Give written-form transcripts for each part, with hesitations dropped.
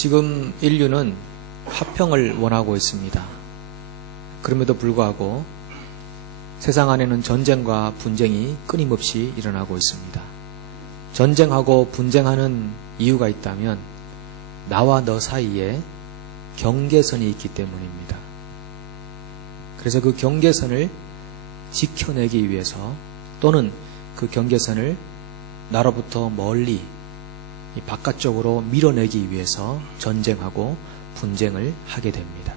지금 인류는 화평을 원하고 있습니다. 그럼에도 불구하고 세상 안에는 전쟁과 분쟁이 끊임없이 일어나고 있습니다. 전쟁하고 분쟁하는 이유가 있다면 나와 너 사이에 경계선이 있기 때문입니다. 그래서 그 경계선을 지켜내기 위해서 또는 그 경계선을 나로부터 멀리 바깥쪽으로 밀어내기 위해서 전쟁하고 분쟁을 하게 됩니다.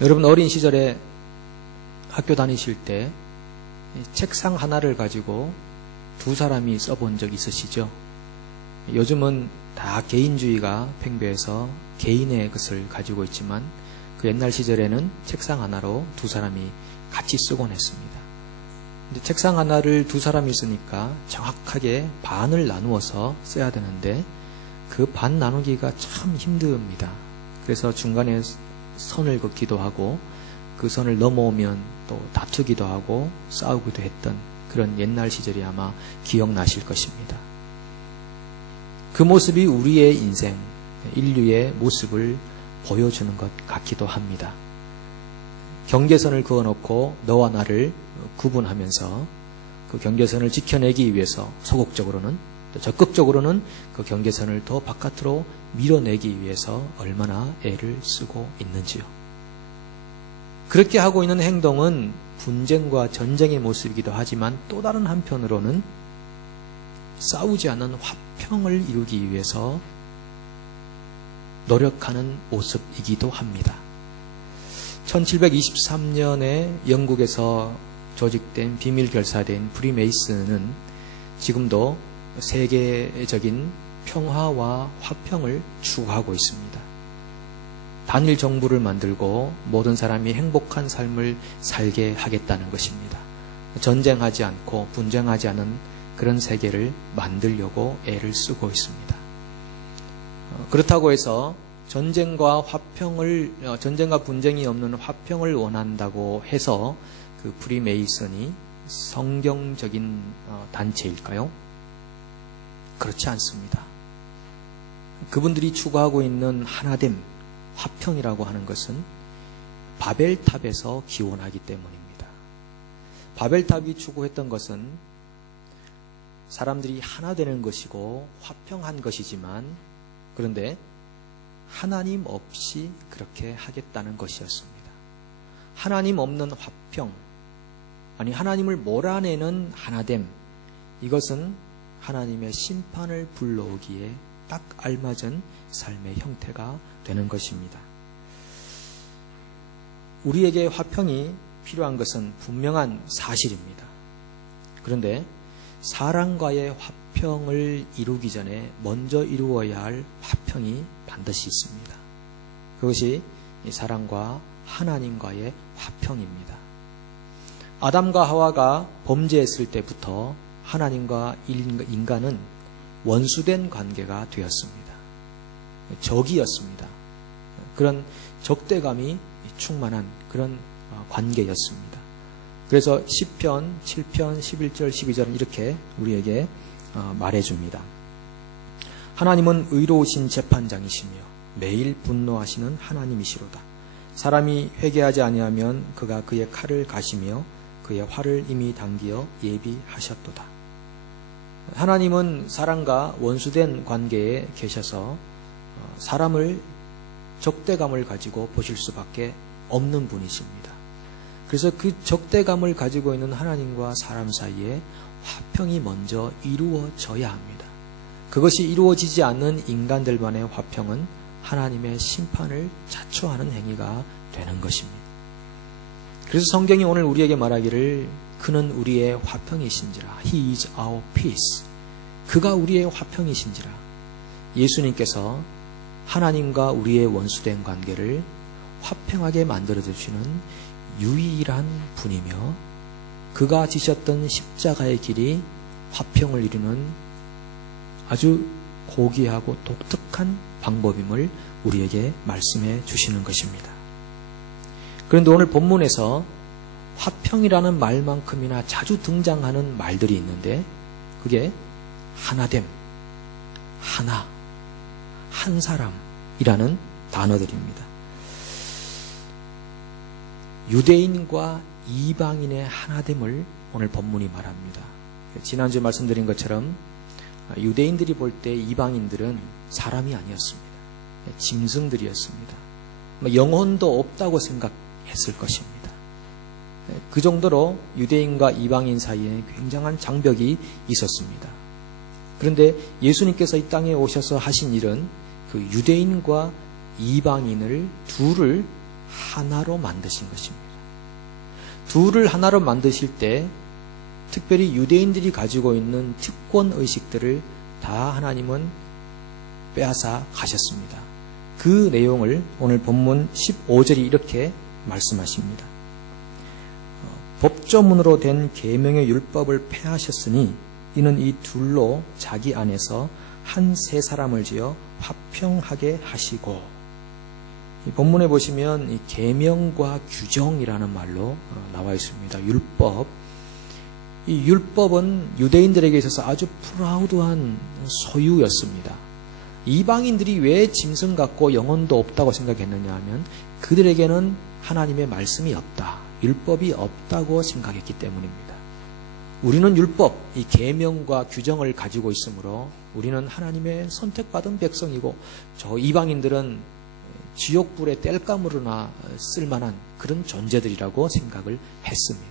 여러분 어린 시절에 학교 다니실 때 책상 하나를 가지고 두 사람이 써본 적 있으시죠? 요즘은 다 개인주의가 팽배해서 개인의 것을 가지고 있지만 그 옛날 시절에는 책상 하나로 두 사람이 같이 쓰곤 했습니다. 근데 책상 하나를 두 사람이 쓰니까 정확하게 반을 나누어서 써야 되는데 그 반 나누기가 참 힘듭니다. 그래서 중간에 선을 긋기도 하고 그 선을 넘어오면 또 다투기도 하고 싸우기도 했던 그런 옛날 시절이 아마 기억나실 것입니다. 그 모습이 우리의 인생, 인류의 모습을 보여주는 것 같기도 합니다. 경계선을 그어놓고 너와 나를 구분하면서 그 경계선을 지켜내기 위해서 소극적으로는 또 적극적으로는 그 경계선을 더 바깥으로 밀어내기 위해서 얼마나 애를 쓰고 있는지요. 그렇게 하고 있는 행동은 분쟁과 전쟁의 모습이기도 하지만 또 다른 한편으로는 싸우지 않는 화평을 이루기 위해서 노력하는 모습이기도 합니다. 1723년에 영국에서 조직된 비밀 결사된 프리메이슨은 지금도 세계적인 평화와 화평을 추구하고 있습니다. 단일 정부를 만들고 모든 사람이 행복한 삶을 살게 하겠다는 것입니다. 전쟁하지 않고 분쟁하지 않은 그런 세계를 만들려고 애를 쓰고 있습니다. 그렇다고 해서 전쟁과 분쟁이 없는 화평을 원한다고 해서 그 프리메이슨이 성경적인 단체일까요? 그렇지 않습니다. 그분들이 추구하고 있는 하나됨, 화평이라고 하는 것은 바벨탑에서 기원하기 때문입니다. 바벨탑이 추구했던 것은 사람들이 하나 되는 것이고 화평한 것이지만 그런데 하나님 없이 그렇게 하겠다는 것이었습니다. 하나님 없는 화평, 아니 하나님을 몰아내는 하나됨, 이것은 하나님의 심판을 불러오기에 딱 알맞은 삶의 형태가 되는 것입니다. 우리에게 화평이 필요한 것은 분명한 사실입니다. 그런데 사랑과의 화평을 이루기 전에 먼저 이루어야 할 화평이 반드시 있습니다. 그것이 사랑과 하나님과의 화평입니다. 아담과 하와가 범죄했을 때부터 하나님과 인간은 원수된 관계가 되었습니다. 적이었습니다. 그런 적대감이 충만한 그런 관계였습니다. 그래서 시편 7편 11절 12절은 이렇게 우리에게 말해줍니다. 하나님은 의로우신 재판장이시며 매일 분노하시는 하나님이시로다. 사람이 회개하지 아니하면 그가 그의 칼을 가시며 그의 활을 이미 당기어 예비하셨도다. 하나님은 사람과 원수된 관계에 계셔서 사람을 적대감을 가지고 보실 수밖에 없는 분이십니다. 그래서 그 적대감을 가지고 있는 하나님과 사람 사이에 화평이 먼저 이루어져야 합니다. 그것이 이루어지지 않는 인간들만의 화평은 하나님의 심판을 자초하는 행위가 되는 것입니다. 그래서 성경이 오늘 우리에게 말하기를 그는 우리의 화평이신지라. He is our peace. 그가 우리의 화평이신지라. 예수님께서 하나님과 우리의 원수된 관계를 화평하게 만들어주시는 유일한 분이며 그가 지셨던 십자가의 길이 화평을 이루는 아주 고귀하고 독특한 방법임을 우리에게 말씀해 주시는 것입니다. 그런데 오늘 본문에서 화평이라는 말만큼이나 자주 등장하는 말들이 있는데 그게 하나됨, 하나, 한 사람이라는 단어들입니다. 유대인과 이방인의 하나됨을 오늘 본문이 말합니다. 지난주에 말씀드린 것처럼 유대인들이 볼 때 이방인들은 사람이 아니었습니다. 짐승들이었습니다. 영혼도 없다고 생각했을 것입니다. 그 정도로 유대인과 이방인 사이에 굉장한 장벽이 있었습니다. 그런데 예수님께서 이 땅에 오셔서 하신 일은 그 유대인과 이방인을 둘을 하나로 만드신 것입니다. 둘을 하나로 만드실 때 특별히 유대인들이 가지고 있는 특권 의식들을 다 하나님은 빼앗아 가셨습니다. 그 내용을 오늘 본문 15절이 이렇게 말씀하십니다. 법조문으로 된 계명의 율법을 폐하셨으니 이는 이 둘로 자기 안에서 한 세 사람을 지어 화평하게 하시고, 이 본문에 보시면 이 계명과 규정이라는 말로 나와 있습니다. 율법. 이 율법은 유대인들에게 있어서 아주 프라우드한 소유였습니다. 이방인들이 왜 짐승 같고 영혼도 없다고 생각했느냐 하면 그들에게는 하나님의 말씀이 없다, 율법이 없다고 생각했기 때문입니다. 우리는 율법, 이 계명과 규정을 가지고 있으므로 우리는 하나님의 선택받은 백성이고 저 이방인들은 지옥불에 땔감으로나 쓸만한 그런 존재들이라고 생각을 했습니다.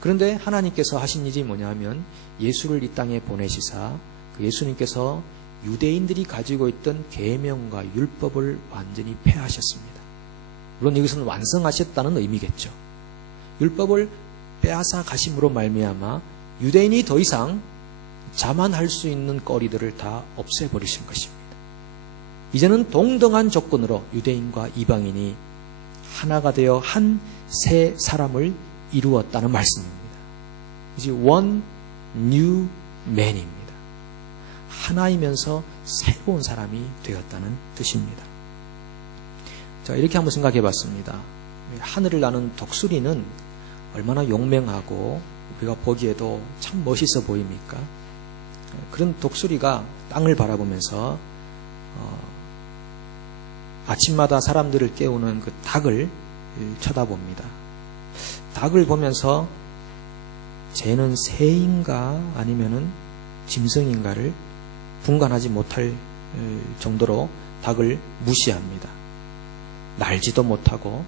그런데 하나님께서 하신 일이 뭐냐면 예수를 이 땅에 보내시사 그 예수님께서 유대인들이 가지고 있던 계명과 율법을 완전히 폐하셨습니다. 물론 이것은 완성하셨다는 의미겠죠. 율법을 빼앗아 가심으로 말미암아 유대인이 더 이상 자만할 수 있는 거리들을 다 없애버리신 것입니다. 이제는 동등한 조건으로 유대인과 이방인이 하나가 되어 한 세 사람을 이루었다는 말씀입니다. 이제 one new man입니다. 하나이면서 새로운 사람이 되었다는 뜻입니다. 자, 이렇게 한번 생각해 봤습니다. 하늘을 나는 독수리는 얼마나 용맹하고 우리가 보기에도 참 멋있어 보입니까? 그런 독수리가 땅을 바라보면서 아침마다 사람들을 깨우는 그 닭을 쳐다봅니다. 닭을 보면서 쟤는 새인가 아니면은 짐승인가를 분간하지 못할 정도로 닭을 무시합니다. 날지도 못하고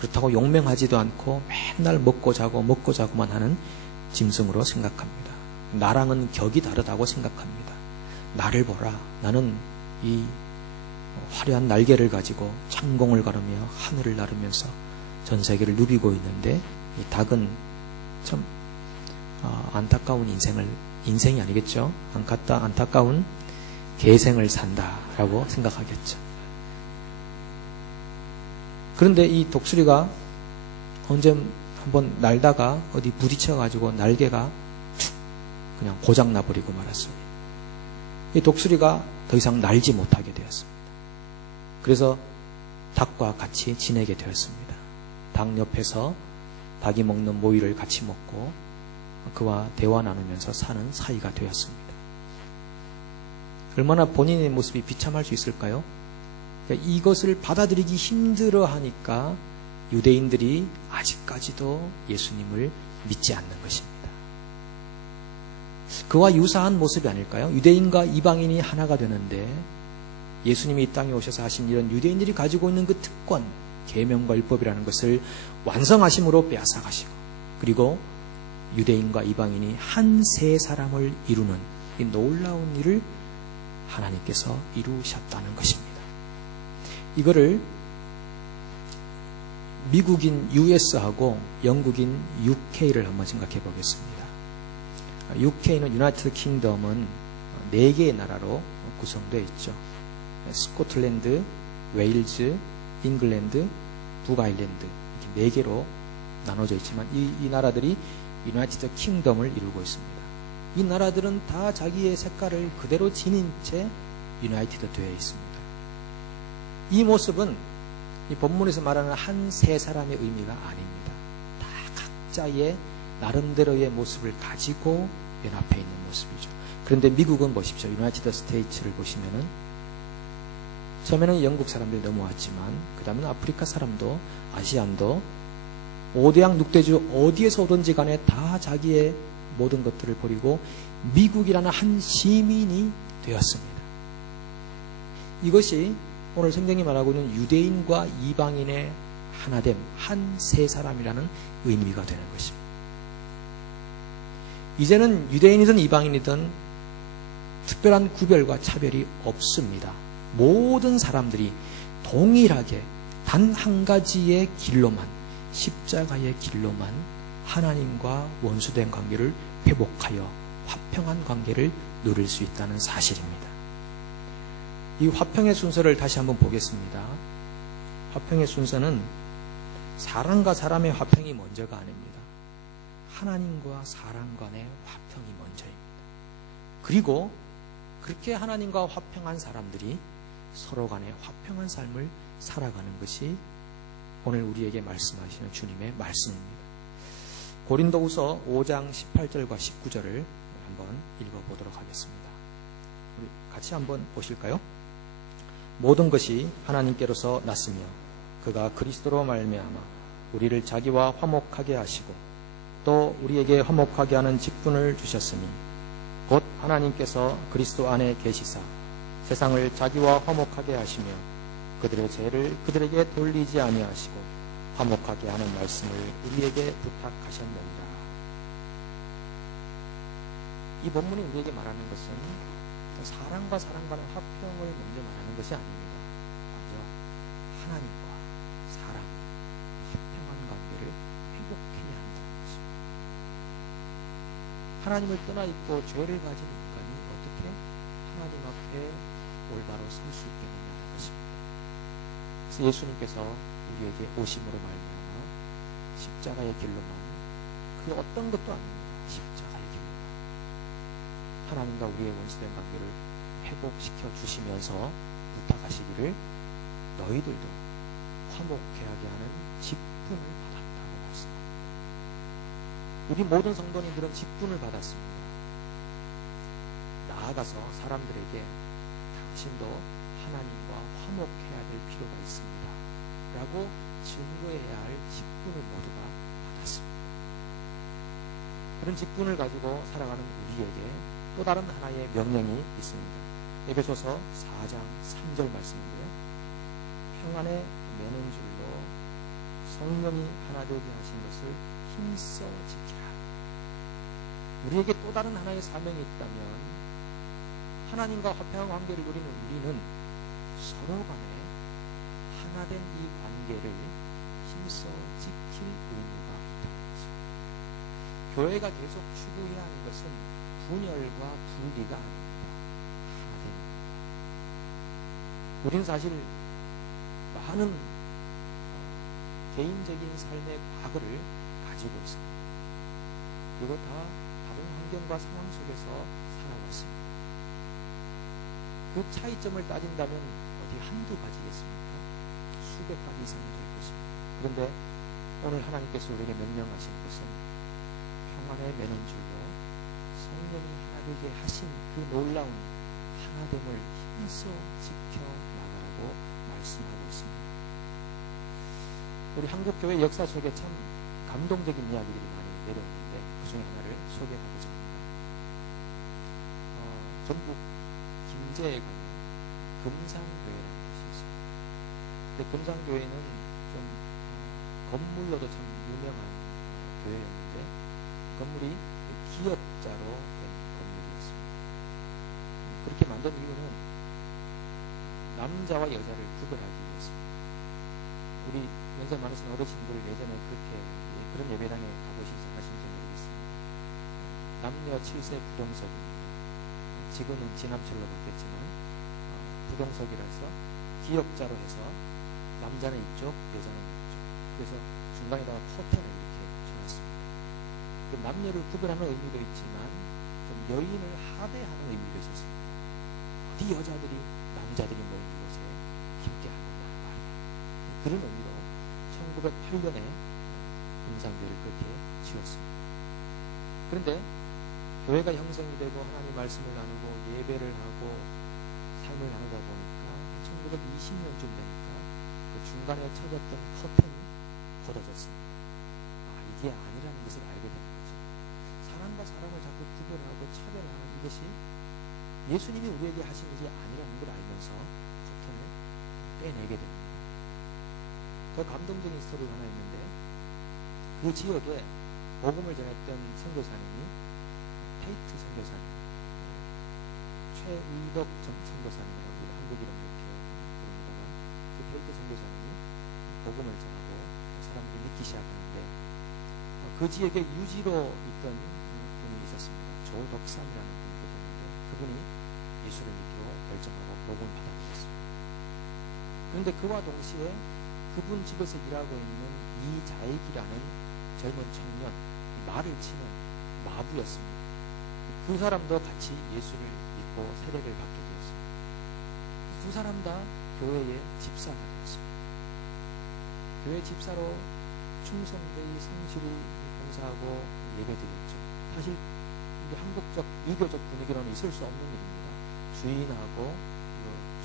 그렇다고 용맹하지도 않고 맨날 먹고 자고만 하는 짐승으로 생각합니다. 나랑은 격이 다르다고 생각합니다. 나를 보라. 나는 이 화려한 날개를 가지고 창공을 가르며 하늘을 나르면서 전 세계를 누비고 있는데 이 닭은 참 안타까운 인생이 아니겠죠. 안타까운 개생을 산다라고 생각하겠죠. 그런데 이 독수리가 언제 한번 날다가 어디 부딪혀가지고 날개가 툭 그냥 고장나 버리고 말았습니다. 이 독수리가 더 이상 날지 못하게 되었습니다. 그래서 닭과 같이 지내게 되었습니다. 닭 옆에서 닭이 먹는 모이를 같이 먹고 그와 대화 나누면서 사는 사이가 되었습니다. 얼마나 본인의 모습이 비참할 수 있을까요? 그러니까 이것을 받아들이기 힘들어 하니까 유대인들이 아직까지도 예수님을 믿지 않는 것입니다. 그와 유사한 모습이 아닐까요? 유대인과 이방인이 하나가 되는데 예수님이 이 땅에 오셔서 하신 이런 유대인들이 가지고 있는 그 특권, 계명과 율법이라는 것을 완성하심으로 빼앗아 가시고 그리고 유대인과 이방인이 한 세 사람을 이루는 이 놀라운 일을 하나님께서 이루셨다는 것입니다. 이거를 미국인 US하고 영국인 UK를 한번 생각해 보겠습니다. UK는 유나이티드 킹덤은 4개의 나라로 구성되어 있죠. 스코틀랜드, 웨일즈, 잉글랜드, 북아일랜드 이렇게 4개로 나눠져 있지만 이 나라들이 유나이티드 킹덤을 이루고 있습니다. 이 나라들은 다 자기의 색깔을 그대로 지닌 채 유나이티드 되어 있습니다. 이 모습은 이 본문에서 말하는 한 세 사람의 의미가 아닙니다. 다 각자의 나름대로의 모습을 가지고 연합해 있는 모습이죠. 그런데 미국은 보십시오. 유나이티드 스테이츠를 보시면은 처음에는 영국 사람들이 넘어왔지만 그 다음은 아프리카 사람도 아시안도 5대양 6대주 어디에서 오든지 간에 다 자기의 모든 것들을 버리고 미국이라는 한 시민이 되었습니다. 이것이 오늘 성경이 말하고 있는 유대인과 이방인의 하나됨, 한 세 사람이라는 의미가 되는 것입니다. 이제는 유대인이든 이방인이든 특별한 구별과 차별이 없습니다. 모든 사람들이 동일하게 단 한 가지의 길로만, 십자가의 길로만 하나님과 원수된 관계를 회복하여 화평한 관계를 누릴 수 있다는 사실입니다. 이 화평의 순서를 다시 한번 보겠습니다. 화평의 순서는 사람과 사람의 화평이 먼저가 아닙니다. 하나님과 사람 간의 화평이 먼저입니다. 그리고 그렇게 하나님과 화평한 사람들이 서로 간의 화평한 삶을 살아가는 것이 오늘 우리에게 말씀하시는 주님의 말씀입니다. 고린도후서 5장 18절과 19절을 한번 읽어보도록 하겠습니다. 우리 같이 한번 보실까요? 모든 것이 하나님께로서 났으며 그가 그리스도로 말미암아 우리를 자기와 화목하게 하시고 또 우리에게 화목하게 하는 직분을 주셨으니 곧 하나님께서 그리스도 안에 계시사 세상을 자기와 화목하게 하시며 그들의 죄를 그들에게 돌리지 아니하시고 화목하게 하는 말씀을 우리에게 부탁하셨느니라. 이 본문이 우리에게 말하는 것은 사람과 사람 간의 화평을 먼저 말하는 것이 아닙니다. 먼저 하나님과 사람 화평한 관계를 회복해야 한다는 것입니다. 하나님을 떠나 있고 죄를 가진 인간이 어떻게 하나님 앞에 올바로 설 수 있게 된다는 것입니다. 그래서 예수님께서 우리에게 오심으로 말미암아 십자가의 길로만, 그 어떤 것도 아닙니다. 십자가의 길로만 하나님과 우리의 원수된 관계를 회복시켜 주시면서 부탁하시기를 너희들도 화목케하게 하는 직분을 받았다고 말씀합니다. 우리 모든 성도님들은 직분을 받았습니다. 나아가서 사람들에게 당신도 하나님과 화목해야 될 필요가 있습니다 라고 증거해야 할 직분을 모두가 받았습니다. 그런 직분을 가지고 살아가는 우리에게 또 다른 하나의 명령이 있습니다. 에베소서 4장 3절 말씀인데요. 평안에 매는 줄로 성령이 하나 되게 하신 것을 힘써 지키라. 우리에게 또 다른 하나의 사명이 있다면 하나님과 화평한 관계를 누리는 우리는 서로 간에 하나된 이 관계를 힘써 지킬 의무가 있다는 것입니다. 교회가 계속 추구해야 하는 것은 분열과 분리가 아닙니다. 하나됩니다. 우리는 사실 많은 개인적인 삶의 과거를 가지고 있습니다. 이걸 다 다른 환경과 상황 속에서 살아왔습니다. 그 차이점을 따진다면 어디 한두 가지겠습니까? 수백 가지 이상이 될 것입니다. 그런데 오늘 하나님께서 우리에게 명령하신 것은 평안에 매는 줄로 성령이 하나 되게 하신 그 놀라운 하나됨을 힘써 지켜나가라고 말씀하고 있습니다. 우리 한국교회 역사 속에 참 감동적인 이야기들이 많이 내려오는데 그 중에 하나를 소개하고자 합니다. 전북 김제에 가면 금산교회라는 곳이 있습니다. 근데 금산교회는 좀 건물로도 참 유명한 교회였는데 건물이 기역자로 된 건물이었습니다. 그렇게 만든 이유는 남자와 여자를 구별하기 위해서입니다. 우리 연세 많으신 어르신들 예전에 그렇게 그런 예배당에 가보시지 않으신지 모르겠습니다. 남녀 7세 부동석입니다. 지금은 지남철로 바뀌었지만 부동석이라서 기역자로 해서 남자는 이쪽, 여자는 이쪽. 그래서 중간에다가 커튼을 이렇게 쳐놨습니다. 그 남녀를 구별하는 의미도 있지만 좀 여인을 하대하는 의미도 있었습니다. 어디 여자들이 남자들이 모인 곳에 깊게 하느냐 말이야. 그런 의미로 1908년에 금산교회를 그렇게 지었습니다. 그런데 교회가 형성이 되고 하나님 말씀을 나누고 예배를 하고 삶을 나누다 보니까 건국은 20년쯤 되니까 그 중간에 쳐졌던 커튼이 걷어졌습니다. 이게 아니라는 것을 알게 된 거죠. 사람과 사람을 자꾸 구별하고 차별하는 이것이 예수님이 우리에게 하신 일이 아니라는 걸 알면서 커튼을 빼내게 됩니다. 더 감동적인 스토리가 하나 있는데 그 지역에 복음을 전했던 선교사님이 테이트 선교사님, 최의덕 선교사님이라고 한국 이름을 이렇게 부릅니다만 그 테이트 선교사님이 복음을 전하고 사람들이 믿기 시작하는데 그 지역에 유지로 있던 분이 있었습니다. 조덕삼이라는 분이 계셨는데 그분이 예수를 믿기로 결정하고 복음을 받아들였습니다. 그런데 그와 동시에 그분 집에서 일하고 있는 이자익이라는 젊은 청년, 말을 치는 마부였습니다. 그 사람도 같이 예수를 믿고 세례를 받게 되었습니다. 두 사람 다 교회의 집사가 되었습니다. 교회 집사로 충성되이 성실히 봉사하고 예배드렸죠. 사실 한국적 유교적 분위기로는 있을 수 없는 일입니다. 주인하고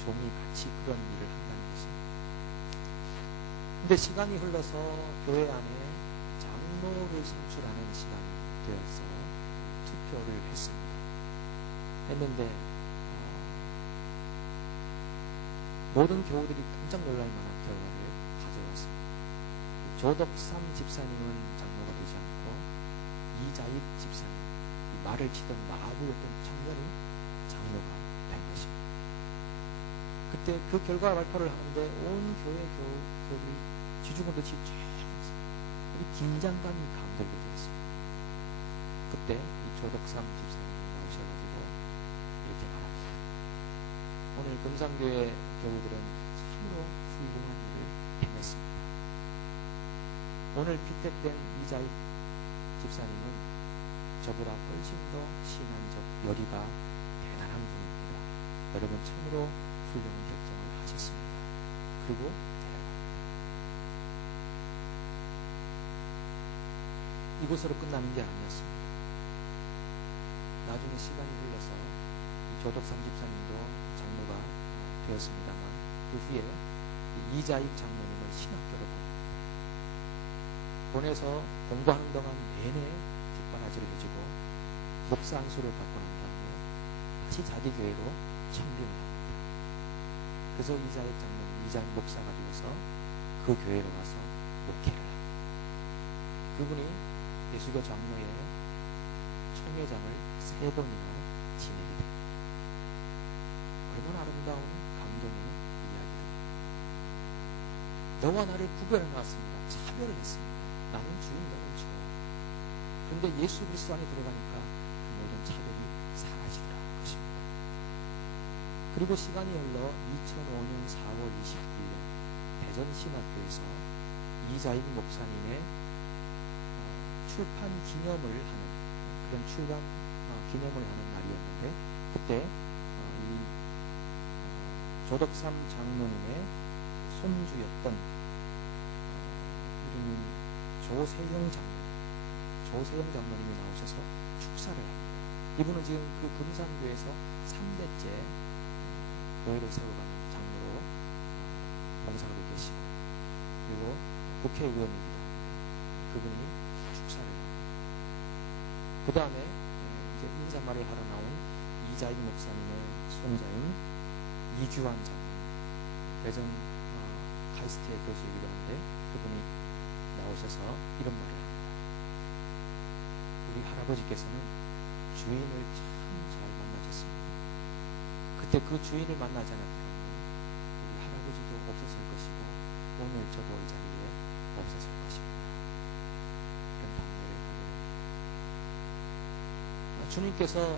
종이 같이 그런 일을 한다는 것입니다. 근데 시간이 흘러서 교회 안에 장로를 선출하는 시간이 되어서 투표를 했는데 모든 교우들이 깜짝 놀랄 만한 결과를 가져왔습니다. 조덕삼 집사님은 장로가 되지 않고 이자익 집사님, 이 말을 치던 마부였던 청년이 장로가 된 것입니다. 그때 그 결과 발표를 하는데 온 교회 교우들이 쥐죽은 듯이 쫙 긴장감이 감돌게 되었습니다. 그때 이 조덕삼 집사님이 나오셔가지고 이렇게 말합니다. 오늘 금상교회 교우들은 참으로 훌륭한 일을 해냈습니다. 오늘 피택된 이자익 집사님은 저보다 훨씬 더 신앙적 열의가 대단한 분입니다. 여러분 참으로 훌륭한 결정을 하셨습니다. 그리고 이곳으로 끝나는 게 아니었습니다. 나중에 시간이 흘러서 이 조덕삼 집사님도 장로가 되었습니다만 그 후에 이자익 장로님을 신학교로 보내서 공부하는 동안 내내 뒷바라지를 해주고 목사 안수를 받고 난 다음에 다시 자기 교회로 청빙을 합니다. 그래서 이자익 장로님, 이자익 목사가 되어서 그 교회로 와서 목회를 합니다. 그분이 예수교 장로의 총회장을 3번이나 지내게 됩니다. 얼마나 아름다운 감동의 이야기입니다. 너와 나를 구별해 놨습니다. 차별을 했습니다. 나는 주인, 너는 주. 그런데 예수 그리스도 안에 들어가니까 그 모든 차별이 사라지더라는 것입니다. 그리고 시간이 흘러 2005년 4월 29일 대전신학교에서 이자익 목사님의 출판 기념을 하는 그런 출간 기념을 하는 날이었는데 그때 이 조덕삼 장로님의 손주였던 이름이 조세영 장로님이 나오셔서 축사를 합니다. 이분은 지금 그 금산교에서 3대째 교회를 세워가는 장로로 봉사하고 계시고 그리고 국회의원입니다. 그분이 그 다음에 이제 인사말에 하러 나온 이자익 목사님의 손자인 이규환 장로님, 대전 카이스트의 교수이기도 한데 그분이 나오셔서 이런 말을 합니다. 우리 할아버지께서는 주인을 참 잘 만나셨습니다. 그때 그 주인을 만나지 않았다면 우리 할아버지도 없었을 것이고 오늘 저도 이 자리에 없었을 것입니다. 주님께서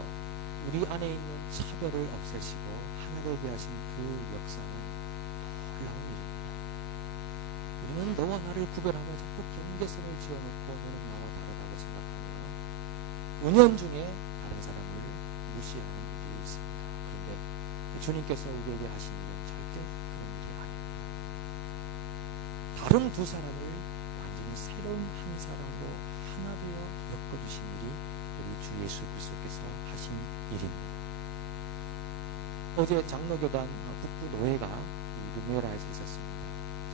우리 안에 있는 차별을 없애시고 하나 되게 하신 그 역사는 놀라운 일입니다. 우리는 너와 나를 구별하며 자꾸 경계선을 지어놓고 너는 나와 다르다고 생각하며 은연중에 다른 사람을 무시하는 일이 있습니다. 그런데 주님께서 우리에게 하신 일은 절대 그런 일이 아닙니다. 다른 두 사람을 완전히 새로운 한 사람으로 하나 되어 엮어주신 일이 주 예수 그리스도께서 하신 일입니다. 어제 장로교단 북부노회가 이 루메라에서 있었습니다.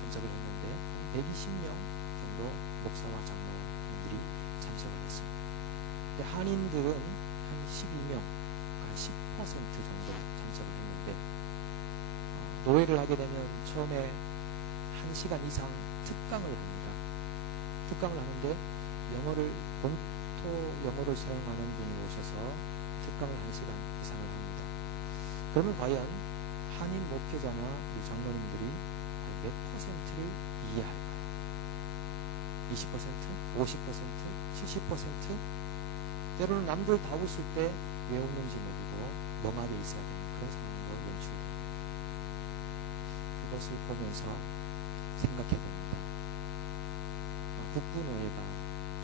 참석을 했는데 120명 정도 목사와 장로님들이 참석을 했습니다. 근데 한인들은 한 12명, 한 10% 정도 참석을 했는데 노예를 하게 되면 처음에 1시간 이상 특강을 합니다. 특강을 하는데 본토 영어를 사용하는 분이 오셔서 특강을 1시간 이상을 합니다. 그러면 과연 한인 목회자나 장로님들이 몇 퍼센트를 이해할까요? 20%? 50%? 70%? 때로는 남들 다 웃을 때 왜 웃는지 모르고 멍하게 있어야 되는 그런 상황도 연출됩니다. 그것을 보면서 생각해 봅니다. 북부 노예가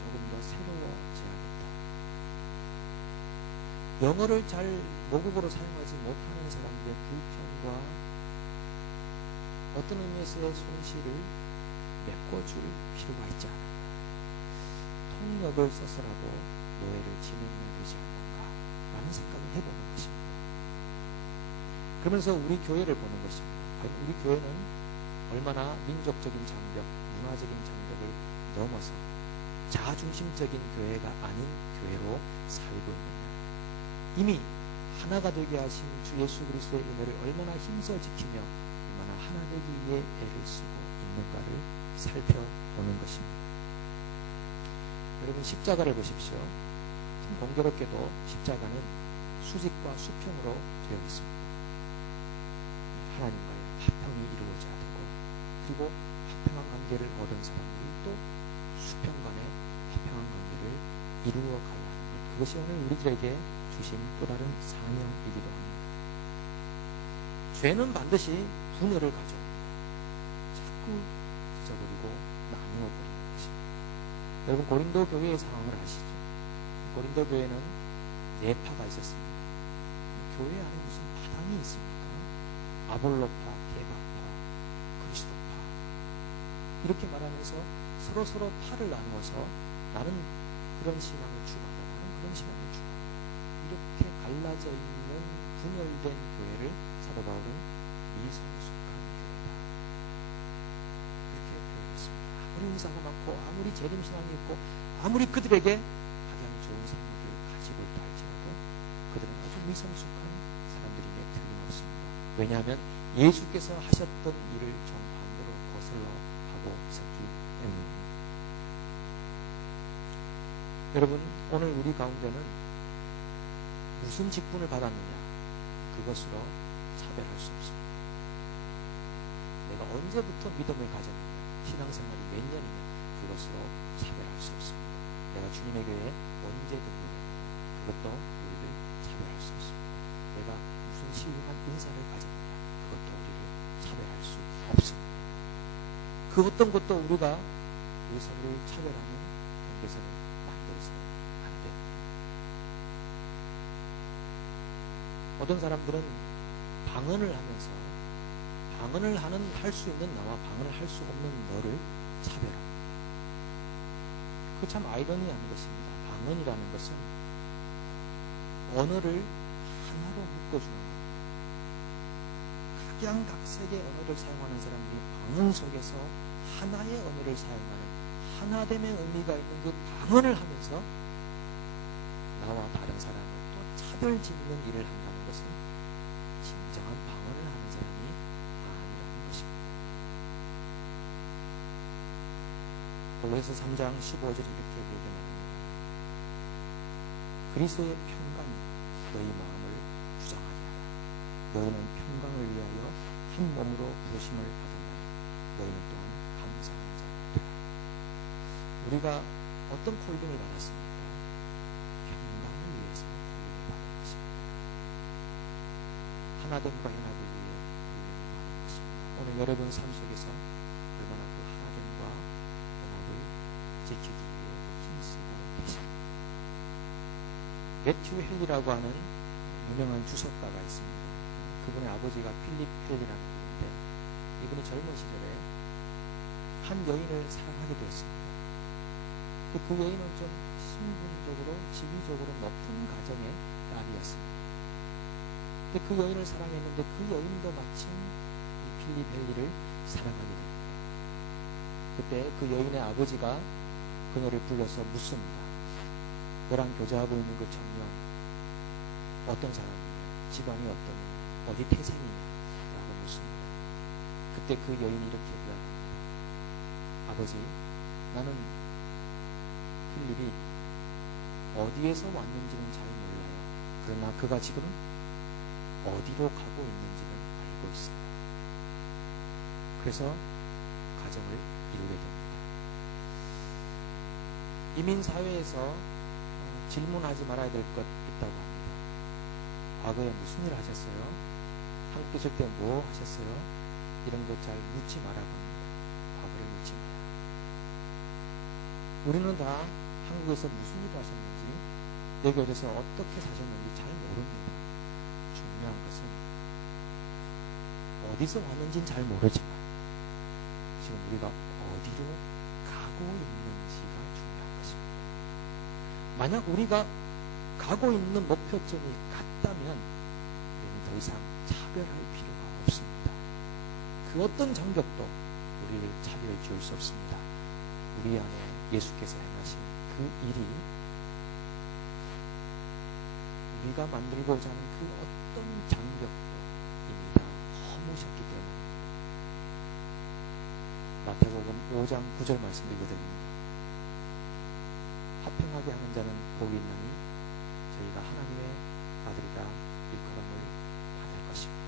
조금 더 새로워져야겠다. 영어를 잘 모국어로 사용하지 못하는 사람들의 불평과 어떤 의미에서의 손실을 메꿔줄 필요가 있지 않을까. 통역을 써서라도 노예를 진행해야 되지 않는가 라는 생각을 해보는 것입니다. 그러면서 우리 교회를 보는 것입니다. 우리 교회는 얼마나 민족적인 장벽, 문화적인 장벽을 넘어서 자아중심적인 교회가 아닌 교회로 살고 있느냐. 이미 하나가 되게 하신 주 예수 그리스도의 은혜를 얼마나 힘써 지키며 얼마나 하나 되기 위해 애를 쓰고 있는가를 살펴보는 것입니다. 여러분 십자가를 보십시오. 참 공교롭게도 십자가는 수직과 수평으로 되어 있습니다. 하나님과의 화평이 이루어져야 되고 그리고 화평한 관계를 얻은 사람들이 또 수평 간의 화평한 관계를 이루어 가야 하는 것. 그것이 오늘 우리들에게 주신 또 다른 사명이기도 합니다. 죄는 반드시 분열을 가져옵니다. 자꾸 찢어버리고 나누어 버리는 것입니다. 여러분 고린도 교회의 상황을 아시죠? 고린도 교회는 네파가 있었습니다. 교회 안에 무슨 파당이 있습니까? 아볼로파, 게바파, 그리스도파 이렇게 말하면서 서로 파를 나누어서 나는 그런 신앙을 추구한다. 나는 그런 신앙을 추구한다. 이렇게 갈라져 있는 분열된 교회를 사도 바울은 미성숙한 교회다. 그렇게 표현했습니다. 아무리 은사가 많고 아무리 재림신앙이 있고 아무리 그들에게 가장 좋은 삶을 가지고 있다 할지라도 그들은 아주 미성숙한 사람들임에 틀림없습니다. 왜냐하면 예수께서 하셨던 일을 정반대로 거슬러 하고 있었기 때문입니다. 여러분 오늘 우리 가운데는 무슨 직분을 받았느냐 그것으로 차별할 수 없습니다. 내가 언제부터 믿음을 가졌느냐 신앙생활이 몇 년이냐 그것으로 차별할 수 없습니다. 내가 주님의 교회에 언제 듣느냐 그것도 우리를 차별할 수 없습니다. 내가 무슨 신령한 은사를 가졌느냐 그것도 우리를 차별할 수 없습니다. 그 어떤 것도 우리가 그 서로를 차별하는 경계선을 만들어서 안 됩니다. 어떤 사람들은 방언을 하면서 방언을 할 수 있는 나와 방언을 할 수 없는 너를 차별합니다. 그 참 아이러니한 것입니다. 방언이라는 것은 언어를 하나로 묶어주는 겁니다. 각양각색의 언어를 사용하는 사람들이 방언 속에서 하나의 언어를 사용하는 하나됨의 의미가 있는 그 방언을 하면서 나와 다른 사람을 또 차별짓는 일을 한다는 것은 진정한 방언을 하는 사람이 아니라는 것입니다. 골로새 3장 15절에 이렇게 얘기합니다. 그리스도의 평강이 너희 마음을 주장하게 하라. 너희는 평강을 위하여 한 몸으로 부르심을 받았나니 너희는 또한 감사한 자가 되라. 우리가 어떤 콜링을 받았습니까? 평강을 위해서 콜링을 받은 것입니다. 하나됨과 연합을 위해 콜링을 받은 것입니다. 오늘 여러분 삶 속에서 얼마나 그 하나됨과 연합을 지키기 위해 힘쓰고 계십니다. 매튜 헬리라고 하는 유명한 주석가가 있습니다. 그분의 아버지가 필립 헬리라는 분인데 이분이 젊은 시절에 한 여인을 사랑하게 되었습니다. 그 여인은 좀 신분적으로 지위적으로 높은 가정의 딸이었습니다. 그 여인을 사랑했는데 그 여인도 마침 필립 헨리를 사랑하게 됩니다. 그때 그 여인의 아버지가 그녀를 불러서 묻습니다. 너랑 교제하고 있는 그 청년 어떤 사람이냐, 집안이 어떠냐, 어디 태생이냐 라고 묻습니다. 그때 그 여인이 이렇게 얘기합니다. 아버지, 나는 필립이 어디에서 왔는지는 잘 몰라요. 그러나 그가 지금 어디로 가고 있는지는 알고 있어요. 그래서 가정을 이루게 됩니다. 이민사회에서 질문하지 말아야 될 것 있다고 합니다. 과거에 무슨 일 하셨어요? 한국 계실 때 뭐 하셨어요? 이런 것 잘 묻지 말라고 합니다. 과거를 묻지 마라. 우리는 다 한국에서 무슨 일을 하셨는지, 여기 오셔서 어떻게 사셨는지 잘 모릅니다. 중요한 것은 어디서 왔는지는 잘 모르지만 지금 우리가 어디로 가고 있는지가 중요한 것입니다. 만약 우리가 가고 있는 목표점이 같다면 우리는 더 이상 차별할 필요가 없습니다. 그 어떤 장벽도 우리를 차별해 줄 수 없습니다. 우리 안에 예수께서 행하신 그 일이 우리가 만들고자 하는 그 어떤 장벽도 이미 다 허무셨기 때문입니다. 마태복음 5장 9절 말씀 읽어드립니다. 화평하게 하는 자는 복이 있나니 저희가 하나님의 아들이라 일컬음을 받을 것입니다.